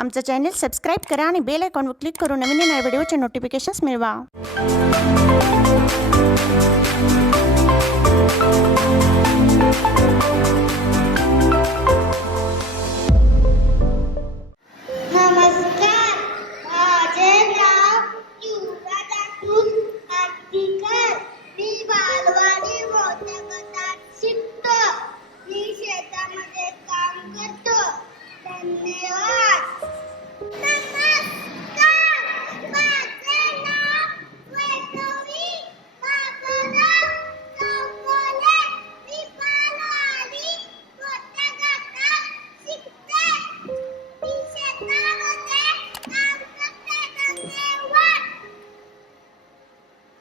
आमचं channel subscribe करा आणि बेल आयकॉनवर क्लिक करून नवीन येणाऱ्या व्हिडिओचे नोटिफिकेशन्स मिळवा. नमस्कार, माझे नाव युवराज अतुल आगीकर. मी बालवाडी मोठ्या गटात शिकतो. मी शेतामध्ये काम करतो. धन्यवाद. नमस्कार, माझे नाव वैष्णवी बाबूराव चौगुले. मी बालवाडी मोठ्या गटात शिकते. मी शेतामध्ये काम करते. धन्यवाद.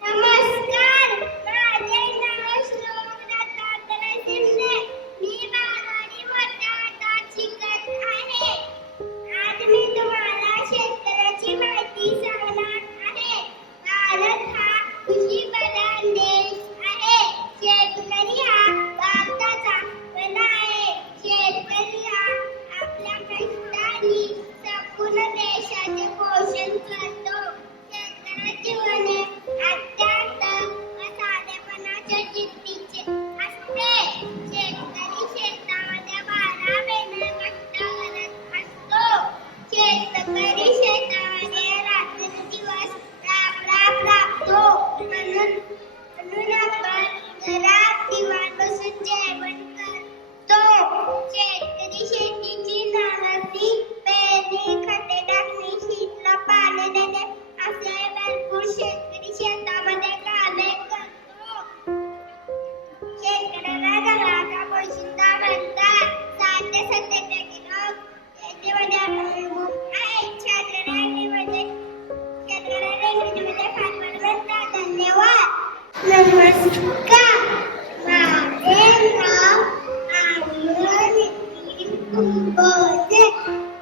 नमस्कार, माझे नाव श्लोक दत्तात्रय शिंदे. मी बालवाडी मोठ्या गटात शिकत आहे. आज मी तुम्हाला शेतकऱ्याची माहिती सांगणार आहे. भारत हा कृषीप्रधान देश आहे. शेतकरी हा भारताचा कणा आहे. शेतकरी हा आपल्या कष्टाने संपूर्ण देशाचे पोषण करतो. शेतकऱ्याचे जीवन हे अत्यंत साधेपणाच्या जिद्दीचे असते. शेतकरी शेतामध्ये 12 महिने कष्ट करत असतो. शेतकरी शेतामध्ये रात्रंदिवस राब राबतो. म्हणून आपण घरात दिवाण बसून जेवण करतो. शेतकरी शेतीची नांगरणी, पेरणी, खते टाकणे, शेतीला पाणी देणे असे भरपूर शेतकरी शेतामध्ये कामे करतो. शेतकऱ्याला घराचा पोशिंदा म्हणतात. 60 ते 70% लोक शेतीमध्ये अवलंबून आहेत. शेतकऱ्याला इंग्रजीमध्ये farmer म्हणतात. धन्यवाद. नमस्कार, माझे नाव आर्यन नितीन कुंभोजे.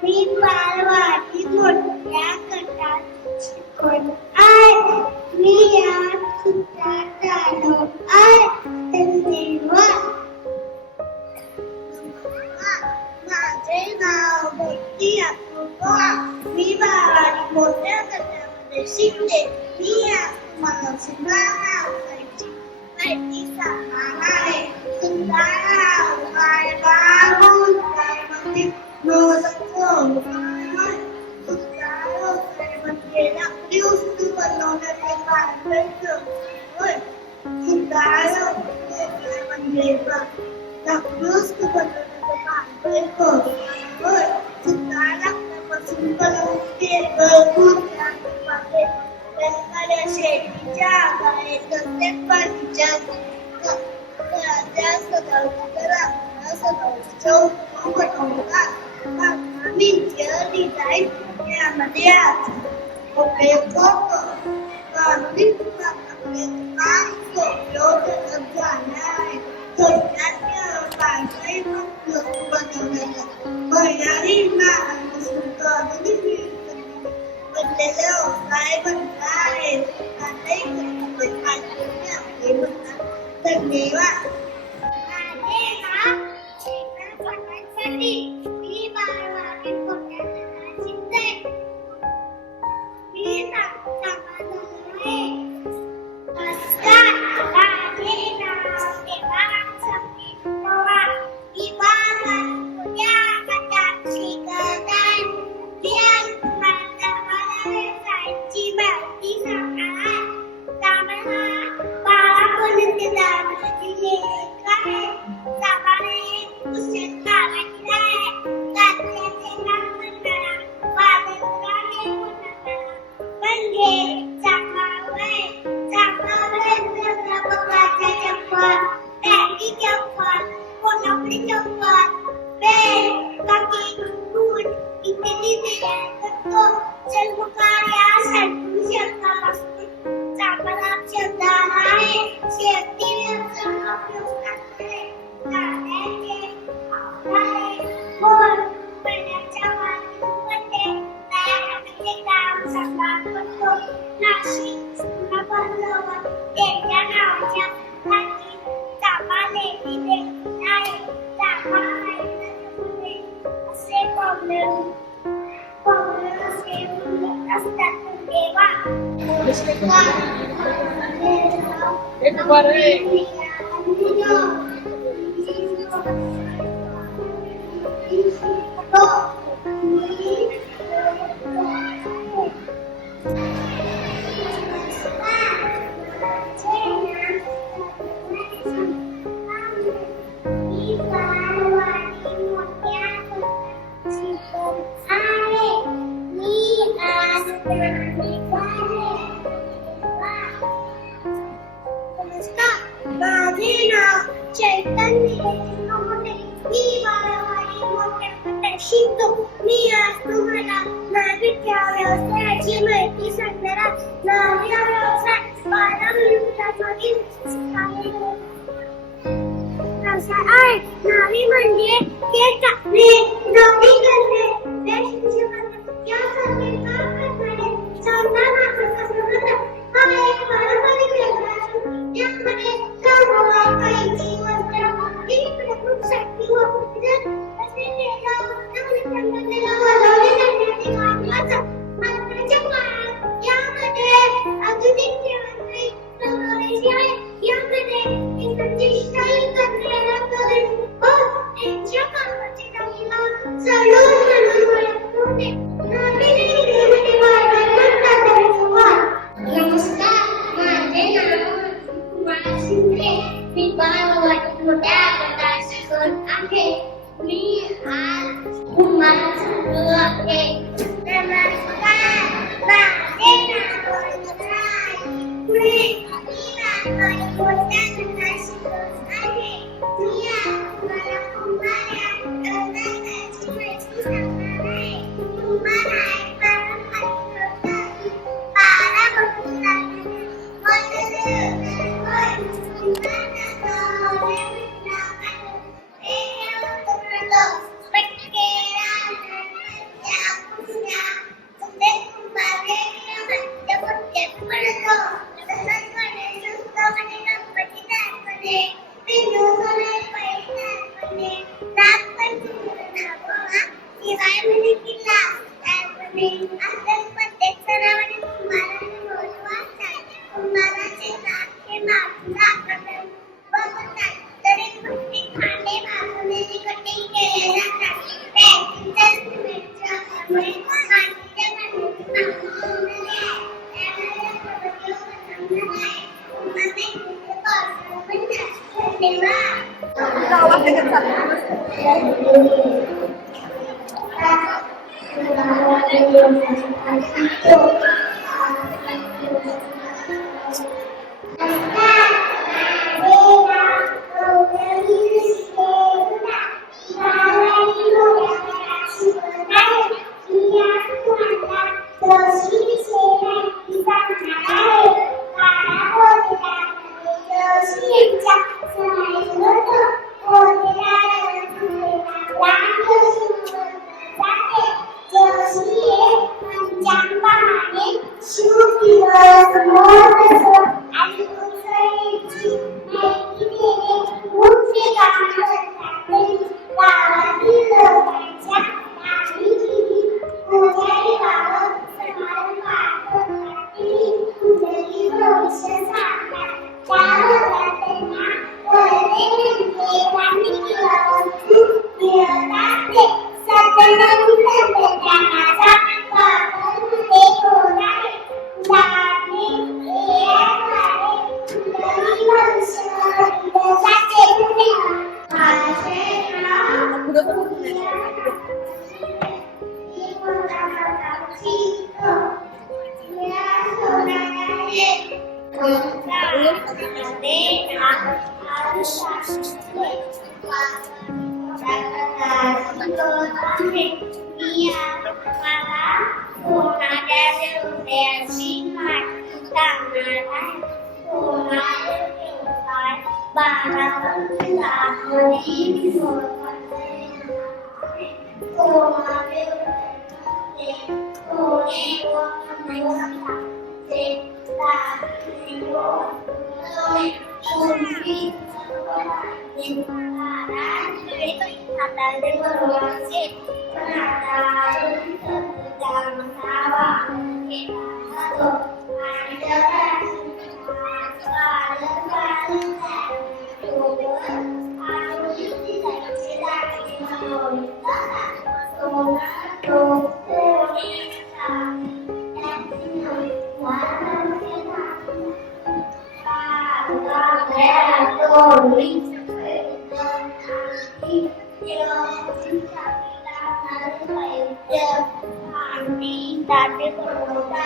मी बालवाडी मोठ्या गटात शिकत आहे. मी यात सुद्धा चालू आहे. धन्यवाद. माझे नाव भक्ती अपूर्वा. मी बालवाडी मोठ्या गटामध्ये शिकते. मी आज तुम्हाला सुंदर माहिती सांगणार आहे. सुंदर काय बाबू काय म्हणजे लाकडी वस्तू बनवण्याचे पारंपरिक होय. सुंदर म्हणजे लाकडी वस्तू बनवण्याचे पारंपरिक होय. सुंदर लाकडापासून बनवते शेतीच्या आधारे प्रत्येक बाजूच्या डिझाईन यामध्ये उपयोग होतो. कागदी काम उपयोग झाला आहे. थोडक्यात पारंपरिक बनवलेल्या बैलांनी नांगरापासून कागदी बनलेले व्यवसाय बनला आहे. धन्यवाद. माझे नाव शेखर पटवाडी. मी बालवाडी मोठ्या गटात शिकते. मी समाधान आहे. नमस्कार, माझे नाव देवांग समीर पवार. मी बालवाडी मोठ्या गटात शिकत आहे. मी आज तुम्हाला व्यवसायाची माहिती सांगणार आहे. प्रॉब्लेम माझे नाव चैतन्य मी बारावाडी मोठ्या शिकतो. मी आज तुम्हाला नाविक या व्यवसायाची माहिती सांगणार आहे. नाविक हा व्यवसाय 12 मिनिटांमधील व्यवसाय आहे. नावी म्हणजे ते टाकणे, नवी करणे, देश यासारखे काम करणारे चांगला माणसाचा संबंध हा एक पारंपरिक व्यवसाय असून यामध्ये कैची, वस्त्र, प्रकृतीसाठी वापरले असलेले संबंधाला वळवले जाण्याचे काम करतात. आताच्या काळात यामध्ये आधुनिक व्यवसाय समावेश आहे. यामध्ये त्यांची स्टाईल करण्याला करून त्यांच्या कामाची जागेला सलून म्हणून ओळखले होते. नवीन इंग्रजीमध्ये नमस्कार, माझे नाव कुमार शिंदे. मी बारावाडी मोठ्या गटात शिकत आहे. मी आज तुम्हाला सांगतो आहे. नमस्कार, माझे नाव राय. पुढे मी बारावाडी मोठ्या गटात शिकत आहे. मी आज तुम्हाला कुंभार या व्यवसायाची माहिती सांगणार आहे. कुंभार हा एक पारंपरिक व्यवसाय दाटे करोडा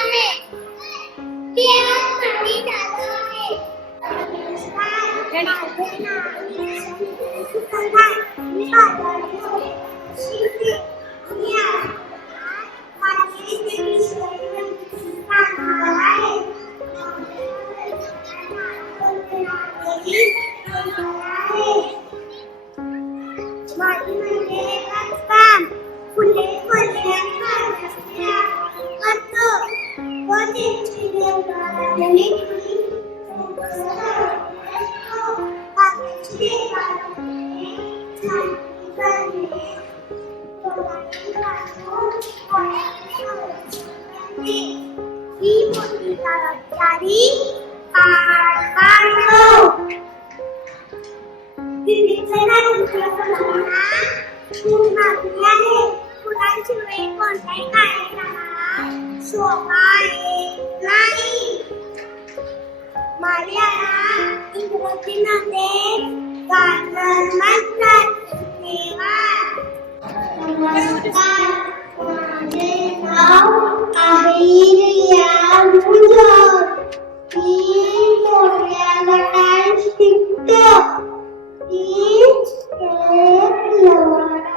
आहे ते आज मागे झालं आहे. नमस्कार, माझे नाव सुकन्या. मी बाजारात शिकते. मी आज माझे ते विषय सांगणार आहे. माझी म्हणजे काम फुले ही मोठी जबाबदारी पार पाडतो. फुलांची वेळ कोणत्याही कार्यक्रमाला शोभा येत नाही. मार्याला इंग्रजीमध्ये गार्डन म्हणतात. नमस्कार, माझे नाव आहे रिया मुजर. मी मोठ्या गटात शिकतो. धन्यवाद.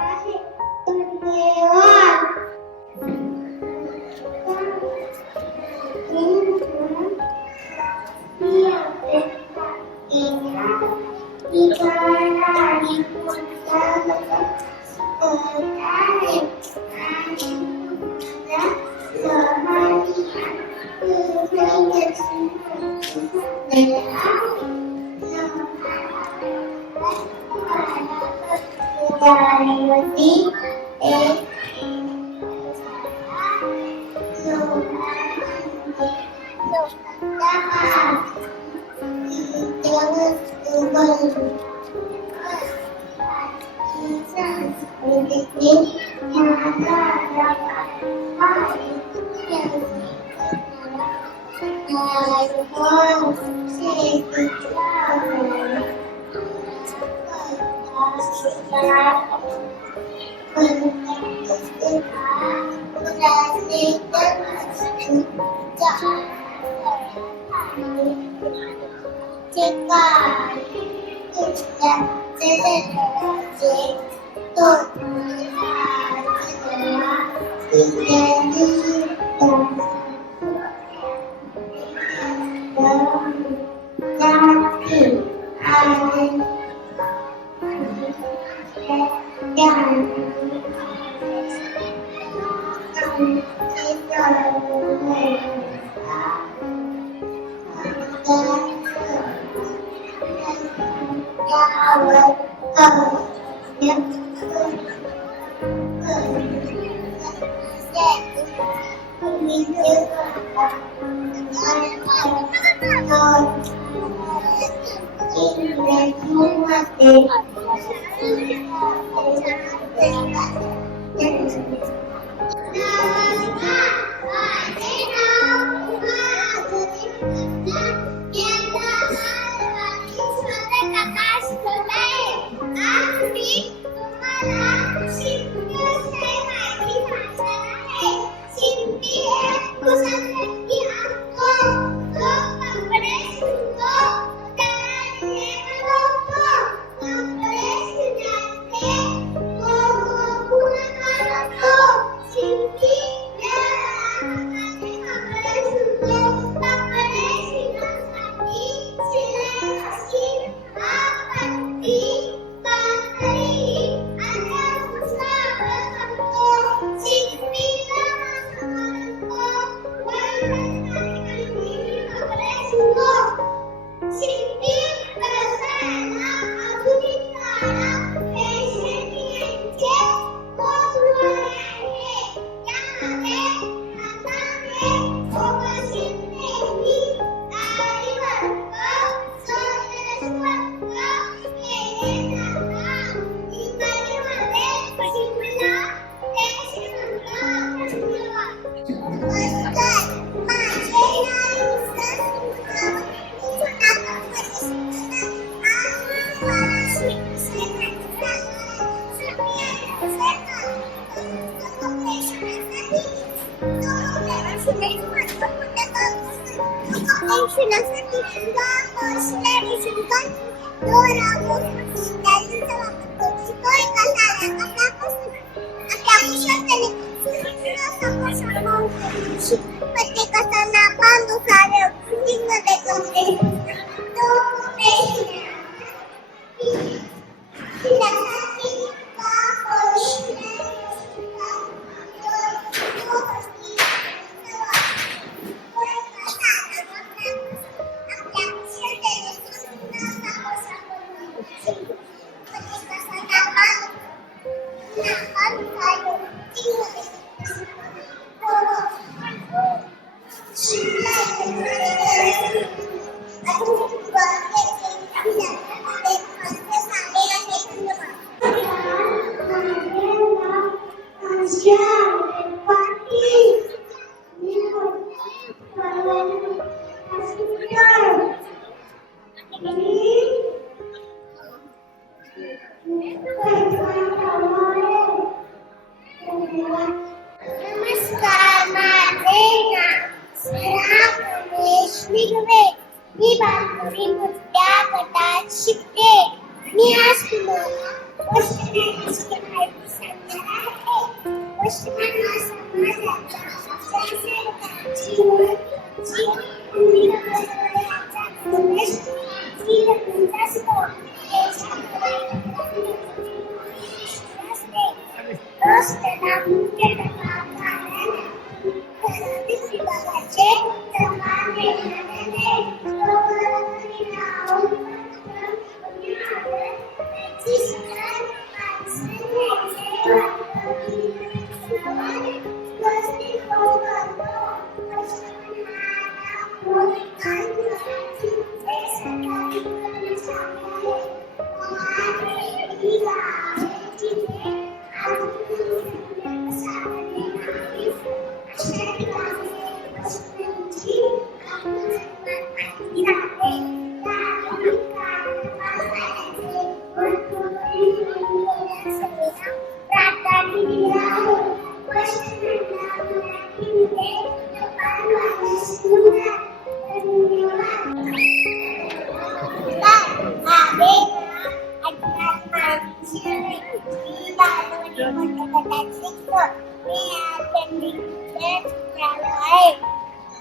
शिक्षणासाठी शिलाई शुल्क त्याचा वापर करतो एका सालापासून प्रत्येकाचा नापानुसार मध्ये करते नमस्कार, माझे नाव स्नेहा गणेश निगवे. मी बालपणी मोठ्या गटात शिकते. मी आज तुम्हाला पश्चिमाची माहिती सांगणार आहे. पश्चिम हा समाजाच्या संस्काराची भूमिका करण्याचा उद्देश जीवनाचा असतो. त्याला मुख्य विभागाचे सन्मान देण्याने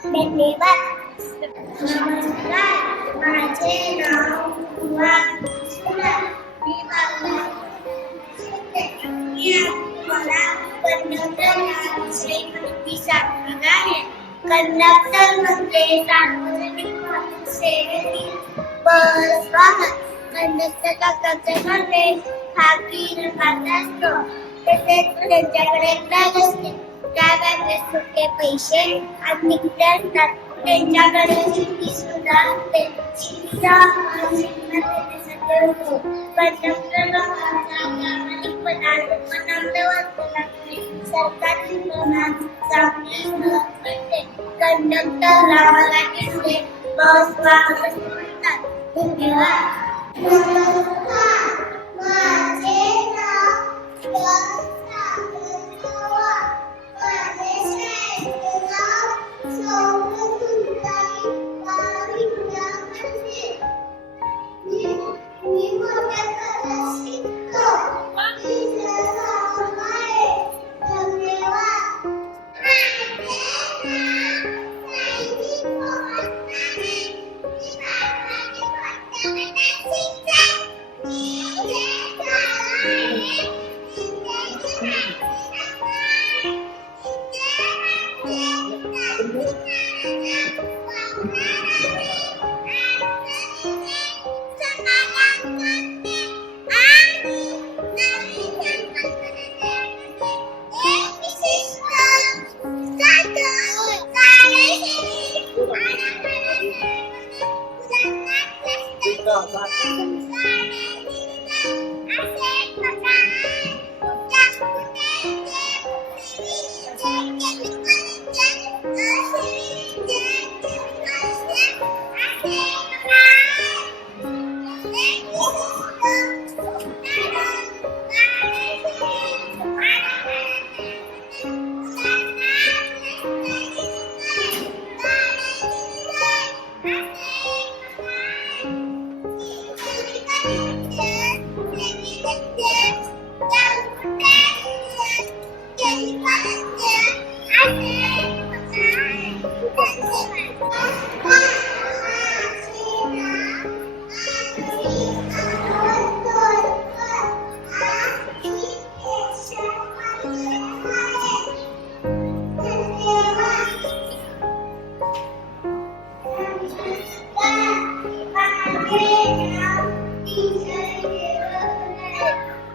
धन्यवाद. नमस्कार, माझे नाव माहिती सांगणार आहे. कंडक्टर म्हणजे सार्वजनिक वाहतूक सेवेतील बस वाहक. कंडक्टरचा कर्तव्य हा की असतो. तसेच त्यांच्याकडे बॅग असते. त्या बॅगेत सुटे पैसे आणि निघते असतात. त्यांच्याकडे चिठ्ठी सुद्धा असते. चिठ्ठीचा कंडक्टरला प्रामाणिकपणा सरकारी कंडक्टरला मराठीमध्ये बस वाहक म्हणतात. धन्यवाद.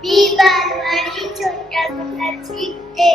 मी बालवाडी छोट्या मुलाची ते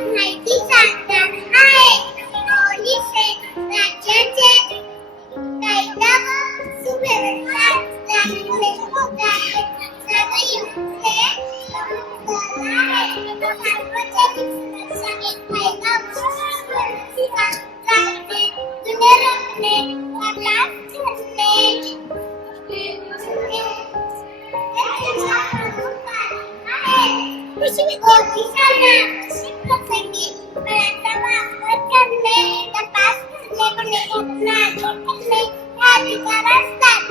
माहिती सांगणार आहे. पोलीस हे राज्याचे कायदा व सुव्यवस्था राखण्याचे सार्वजनिक सुरक्षा कायदा व सुव्यवस्था राखणे, गुन्हे रोखणे, तपास करणे पोलिसांना अशी प्रसंगी बळाचा वापर करणे, तपास करणे, गुन्हे रोखणे हे अधिकार असतात.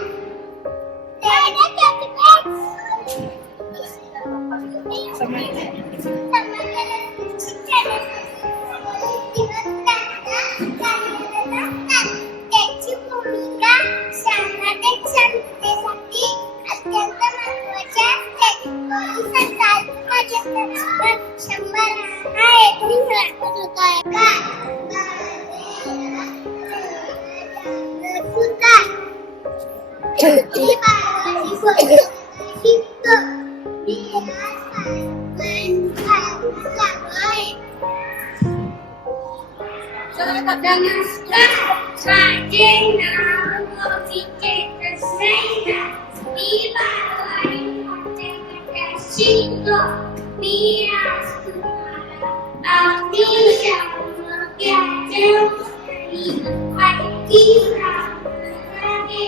त्याची भूमिका सामाजिक शांततेसाठी अत्यंत महत्त्वाची असते. पोलिसांचा आत्महत्या क्रमांक 100 आहे. तुम्ही वाटत होताय का? नमस्कार, माझे नाव गोपीचे कसैना. मी बालवाडी मोठ्या गटात शिकतो. मी आज तुम्हाला अगदी आरोग्याच्या माहिती सांगणार आहे.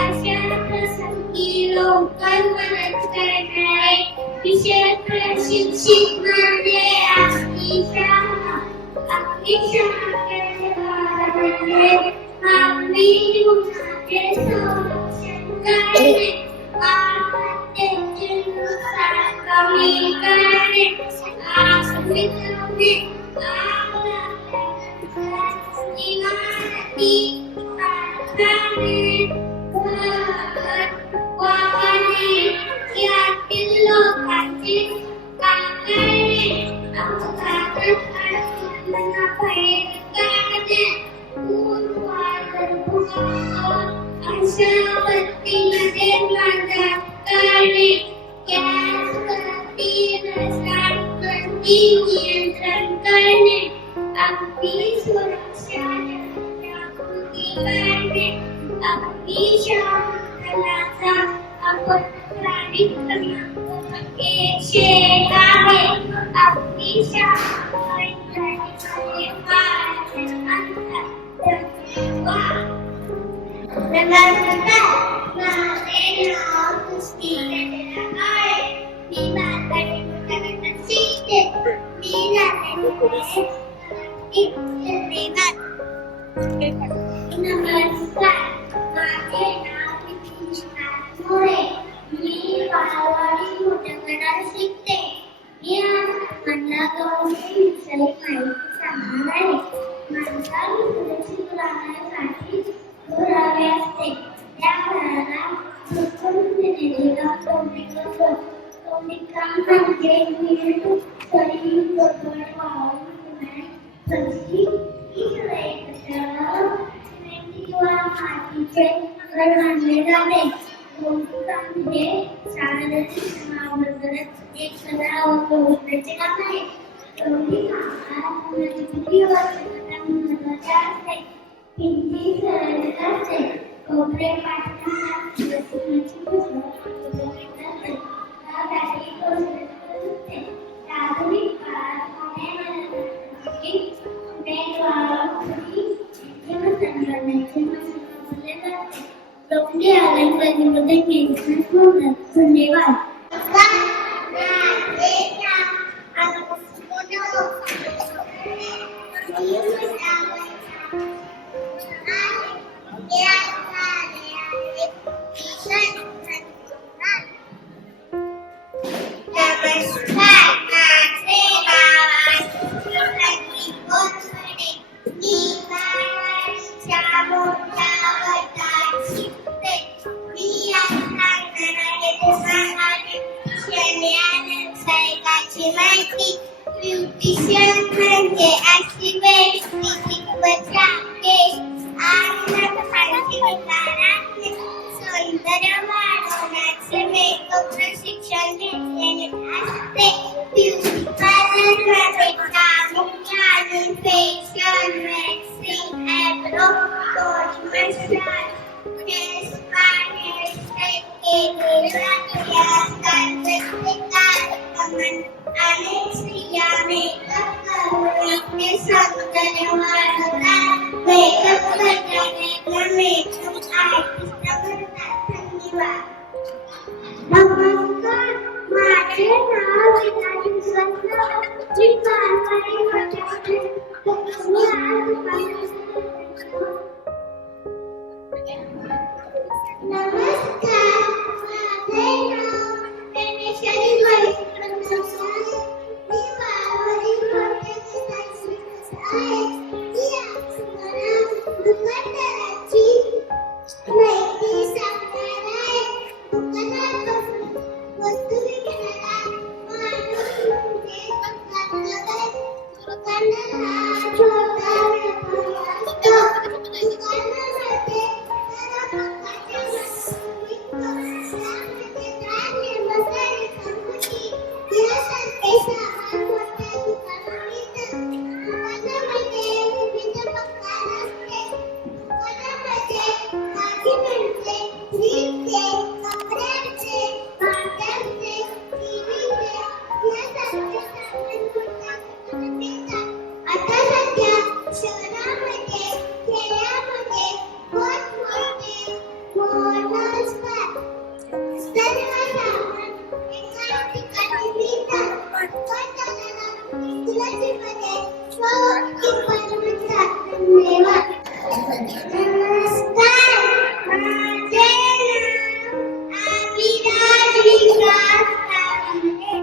अशा प्रसंगी लोकल मदत करणारे विशेष प्रशिक्षित म्हणजे आपली शाळा आपली मुलाचे संरक्षण करणे, आपत्तीचे नुकसान कमी करणे, आपली करणे, इमारती यातील लोकांचे काढणे, अपघातात अडकलेल्यांना बाहेर काढणे, अशा वस्तीमध्ये मदत करणे, गॅस गळती, रसायनबंदी नियंत्रण करणे, आपली सुरक्षा जागृती करणे, आपली शाळाचा आपण प्राणिक क्रमांक 101 आहे. आपली शाळा नमस्कार, माझे नाव कुस्ती आहे. मी बालवाडी मोठ्या गटात शिकते. मी नमस्कार, माझे नाव मोरे. मी बालवाडी मोठ्या गटात शिकते. मी आज मला गौरवविषयी माहिती सांगणार आहे. माणसाला सुरक्षित राहण्यासाठी घर हवे असते. त्या घराला सुरक्षित दिलेला भूमिका म्हणजे वीट, सरी, दगड, वाळू, फरशी ही किंवा मातीचे घर बांधले जाते. भूमिकांमध्ये शाळेतील समाजाबरोबरच एक सराव पोहोचण्याचे काम आहे. किती महत्त्वाचे असते. भिंती सरळ असते. कोपरे पाठवताना बसण्याची असते. आधुनिक काळात धन्यवाद. होती. ब्युटिशियन म्हणजे अशी व्यक्ती जी खूपच राहते आणि नखपालिश विकारांचे सौंदर्य वाढवण्याचे मेकअप प्रशिक्षण घेतलेले असते. ब्युटी पार्लरमध्ये प्रामुख्याने फेशियल, वॅक्सिंग, आयब्रो, कोड मसाज, केस हेअरस्टाईल केले जाते. आजकाल कार्यक्रमात अनेक स्त्रिया मेकअप करून आपले सौंदर्य वाढवतात. मेकअप करणाऱ्यांना मेकअप आर्टिस्ट म्हणतात. धन्यवाद. नमस्कार, माझे नाव गीताली सुंदर. मी बालवाडी होते. मी नमस्कार, माझे नाव गणेशाली वैष्णव. मी बालवाडी होते. दुकानदाराची माहिती सांगणार आहे. दुकानापासून वस्तू विकणारा माणूस म्हणजे दुकानदार. दुकानदार हा छोटा व्यापारी असतो. दुकानामध्ये सर्व प्रकारच्या वस्तू विकतो. त्यामध्ये धान्य, मसाले, कंपनी यासारखे सामान मोठ्या दुकानात मिळतात. दुकानामध्ये विविध प्रकार असते. दुकानामध्ये दागिन्यांचे, स्त्रीचे, कपड्यांचे, भांड्यांचे, टीव्हीचे यासारखे सामान मोठ्या दुकानात मिळतात. आता सध्या शहरामध्ये, खेड्यामध्ये मोठमोठे मॉल असतात. सर्व सामान एकाच ठिकाणी मिळतात. पण त्याला इंग्रजीमध्ये शॉपकीपर म्हणतात. धन्यवाद. नमस्कार, माझे नाव अभिराज विकास तावडे.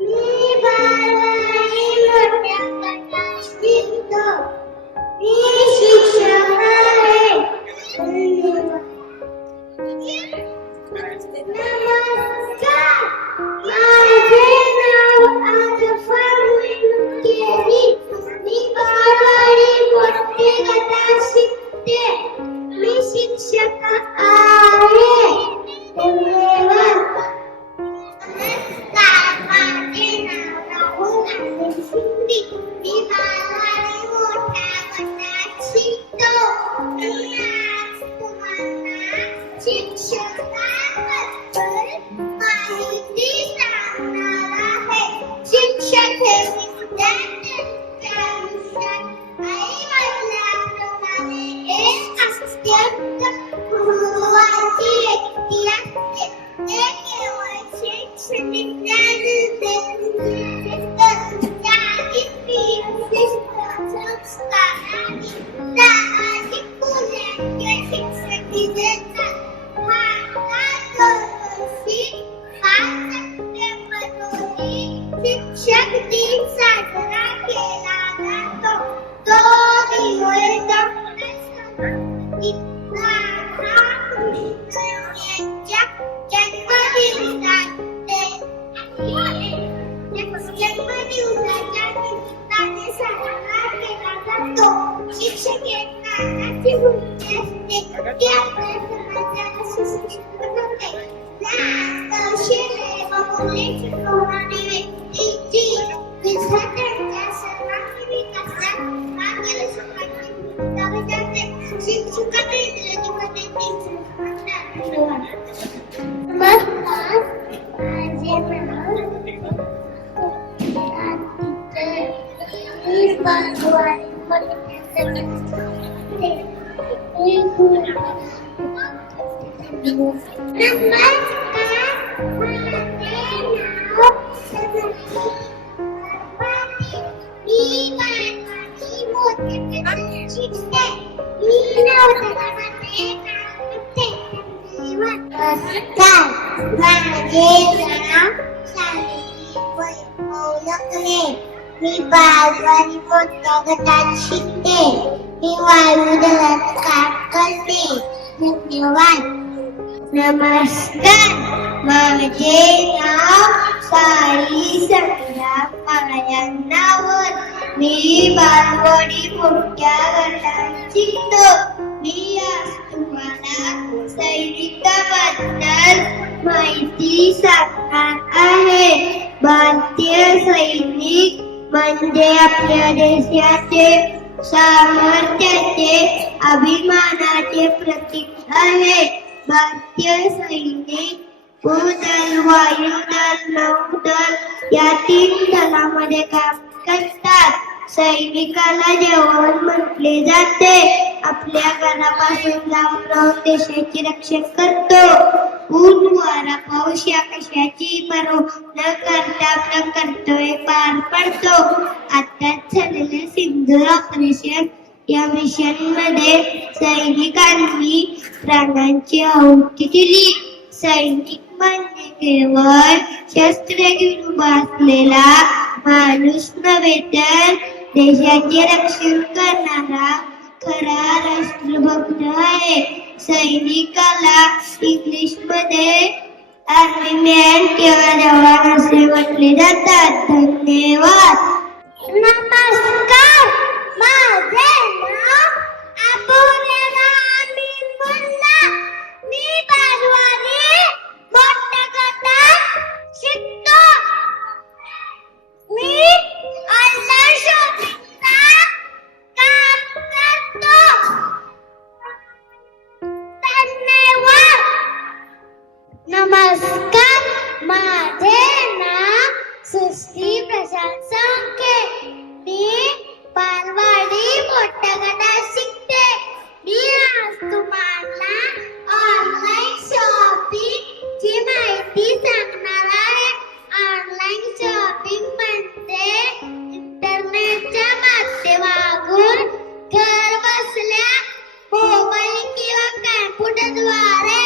मी बालवाडी मोठ्या गटात शिकतो. मी शिक्षक आहे. धन्यवाद. नमस्कार, माझे नाव आरफा मुनकेरी. मी बालवाडी मोठे गटात शिकते. मी शिक्षक आहे. धन्यवाद. नमस्कार, माझे नाव राहुल आनंद शिंदे. मी बालवाडी मोठ्या गटात शिकतो. मी आज तुम्हाला शिक्षकांबद्दल माहिती सांगणार आहे. शिक्षक हे विद्यार्थ्यांच्या आयुष्यात आई-वडिलांप्रमाणे एक अत्यंत महत्त्वाची व्यक्ती असते. ते केवळ शैक्षणिक ज्ञान देत तर त्यातील विशिष्ट संस्कार आणि सामाजिक मूल्यांचे शिक्षण देतात. भारतात दरवर्षी 5 सप्टेंबर रोजी शिक्षक दिन साजरा केला जातो. तो दिवस डॉक्टर सर्वपल्ली राधाकृष्णन यांच्या जन्मदिवसाच्या निमित्ताने साजरा केला जातो. शिक्षक एक ज्ञानाची भूमिका असते. ते आपल्या समाजाला सुशिक्षित बनवते. ज्ञान, कौशल्य व मूल्ये शिकवणारी व्यक्तीची विद्यार्थ्यांच्या सर्वांगीण विकासात मार्गदर्शकाची भूमिका बजावते. शिक्षकाने इंग्रजीमध्ये 3 शब्द म्हणतात. नमस्कार, माझे नाव मी बालवाडी मोठ्या मी बालवाडी मोठ्या गटात शिकते. मी वायुदलात काम करते. धन्यवाद. नमस्कार, माझे नाव साई संग्राम मी बालवाडी मोठ्या गटात शिकतो. मी आज तुम्हाला सैनिकाबद्दल माहिती सांगणार आहे. भारतीय सैनिक म्हणजे आपल्या देशाचे सामर्थ्याचे अभिमानाचे प्रतीक आहे. भारतीय सैनिक भूदल, वायुदल, नौदल या 3 दलामध्ये काम करतात. सैनिकाला जवान म्हटले जाते. आपल्या घरापासून लांब राहून देशाचे रक्षण करतो. ऊन वारा पाऊस या कशाची पर्वा न करता आपलं कर्तव्य पार पडतो. आताच झालेलं सिंधू ऑपरेशन या मिशन मध्ये सैनिकांनी प्राणांची आहुती दिली. सैनिक म्हणजे केवळ शस्त्र घेऊन उभा असलेला माणूस नव्हे तर देशाचे रक्षण करणारा खरा राष्ट्रभक्त आहे. सैनिकाला इंग्लिश मध्ये आर्मी मॅन किंवा जवान असे म्हटले जातात. धन्यवाद. नमस्कार, माझे नाव अपूर्णा अमीन मुल्ला. मी बालवाडी मोठ्या गटात शिकतो. मी ऑनलाईन शॉपिंगचा काम करतो. धन्यवाद. नमस्कार, माझे नाव सृष्टी प्रशांत साळुंखे. मी बालवाडी मोठ्या गटात शिकते. मी आज तुम्हाला ऑनलाईन शॉपिंग ची माहिती सांगणार आहे. ऑनलाईन शॉपिंग म्हणजे इंटरनेटच्या माध्यमातून घर बसल्या मोबाईल किंवा कॅम्प्युटरद्वारे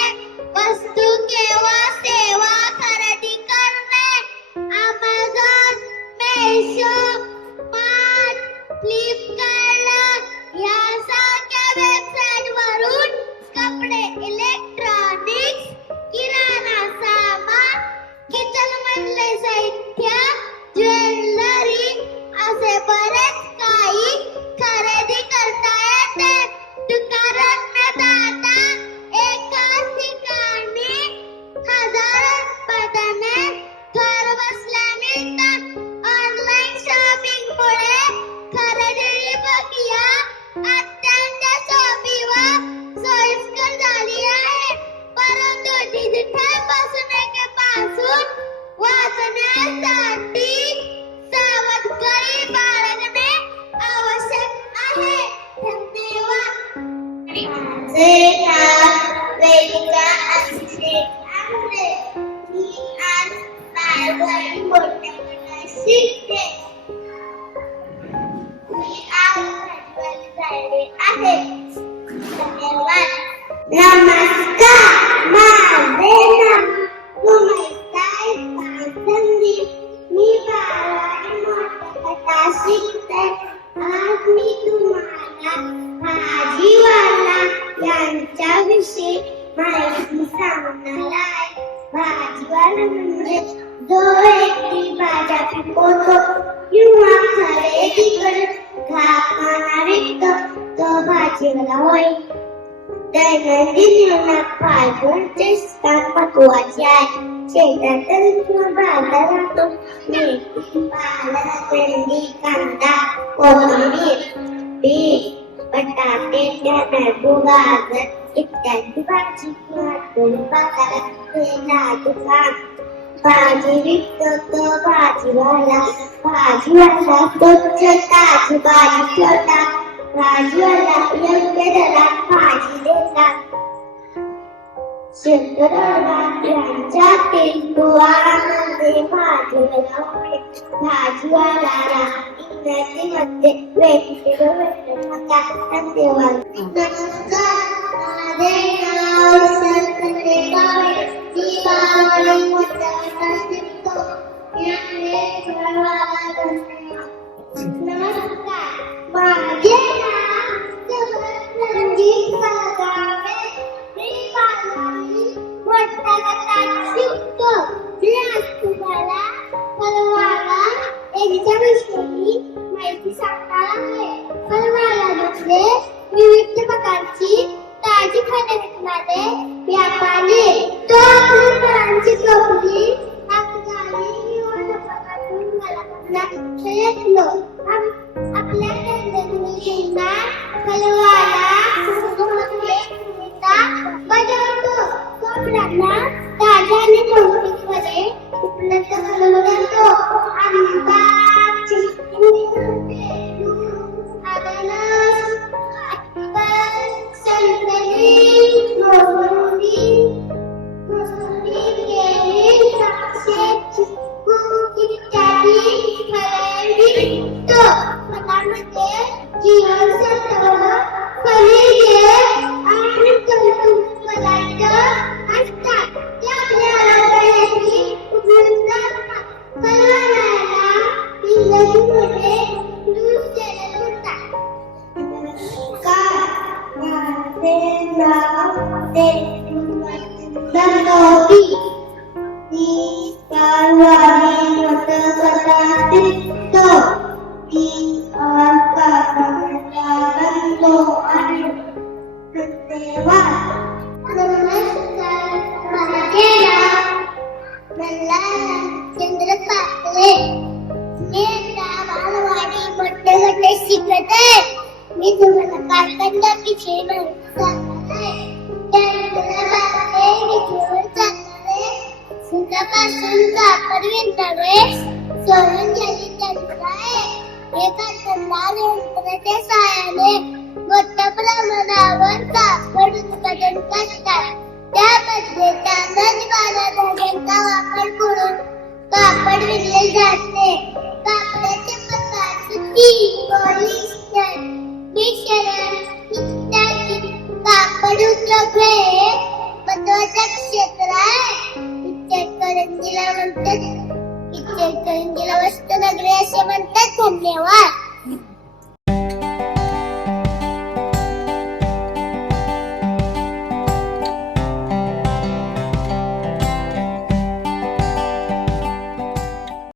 वस्तू किंवा सेवा खरेदी करणे. अमेझॉन, मेशो, मार्ट, फ्लिपकार्ट यासारख्या वेबसाईट वरून कपडे, इलेक्ट्रॉनिक्स, किराणा सामान, किचन मधले साहित्य, ज्वेलरी असे बरेच काही खरेदी करता येते. दुकानात न जाता एकाच ठिकाणी हजारो उत्पादने घर बसल्या मिळतात. ऑनलाईन शॉपिंग मुळे खरेदी प्रक्रिया अत्यंत सोपी व सोयीस्कर झाली आहे. परंतु डिजिटल फसवणुकीपासून वाचण्यासाठी सावधगिरी बाळगणे आवश्यक आहे. धन्यवाद. माझे नाव वेदिका अभिषेक आंबे. मी आज बालवाडी मोठ्या गटात शिकते. मी आज बालवाडी झाले आहे. धन्यवाद. नमस्कार, माझे नाव उमेश पानसंदीप. मी बालवाडी मोठ्या गटात शिकते. आज मी तुम्हाला भाजीवाला यांच्याविषयी माहिती सांगणार आहे. भाजीवाला म्हणजे जो व्यक्ती भाज्या पिकवतो किंवा खरेदी करत घालणारा विकतो तो भाजीवाला होय. दैनंदिन जीवनात भाज्यांचे स्थान महत्त्वाचे आहे. शेतातील किंवा बाजारातून मेथी, पालक, भेंडी, कांदा, कोथिंबीर, बीट, बटाटे, टोमॅटो, गाजर इत्यादी भाजी बाजारात दुकान भाजी विकतो तो भाजीवाला. भाजीवाला स्वच्छ ताजी भाजी ठेवतात. भाजीवाला योग्य दरात भाजी देतात. शेतकऱ्याला यांच्यातील दुवारामध्ये भाजीवाला होय. भाजीवाला इंग्रजीमध्ये व्हेजिटेबल म्हणतात. धन्यवाद. नमस्कार, माझे नाव संतरे काळे. मी बालवाडी मोठ्या गटात शिकतो. नमस्कार, माझे नाव रणजित साळुंखे. मी बालवाडी मोठ्या गटात शिकतो. मी आज तुम्हाला फळवाला यांच्याविषयी माहिती माहिती सांगणार आहे. फळबागांमध्ये विविध प्रकारची ताजी फळे विकणारे व्यापारी तो फळांची टोपली आपल्याला येतो. आपल्या दैनंदिन जीवनात फळवाला बजावतो. तो फळांना ताज्या आणि पौष्टिक फळे उपलब्ध करून देतो. आंबा, चिकू, पेरू, अननस, ऍपल, संत्री, मोसंबी, केळी, द्राक्षे, चिकू इत्यादी फळे विकतो. फळांमध्ये जीवनसत्व, खनिजे आणि तंतुमय पदार्थ असतात. ते आपल्या आरोग्यासाठी उपयुक्त असतात. फळवाल्याला इंग्रजीमध्ये ज्यूस देण्यात होतात. चंद्र कापले मी बालवाडी मोठे मोठे शिकत आहे. मी तुम्हाला कारखान्याविषयी माहिती सांगणार आहे. त्यानंतर विजेवर चालणारे सुतापासून कापड विणणारे स्वयंचलित यंत्र आहे. हे कारखानदार यंत्राच्या सहाय्याने मोठ्या प्रमाणावर कापड उत्पादन करतात. त्यामध्ये तांदळाच्या धाग्यांचा वापर करून कापड विणले जाते. कापडाचे प्रकार सुती, पॉलिस्टर, मिश्रण इत्यादी. कापड उद्योग हे महत्त्वाचे क्षेत्र आहे. इचलकरंजीला वस्त्रनगरी असे म्हणतात. धन्यवाद.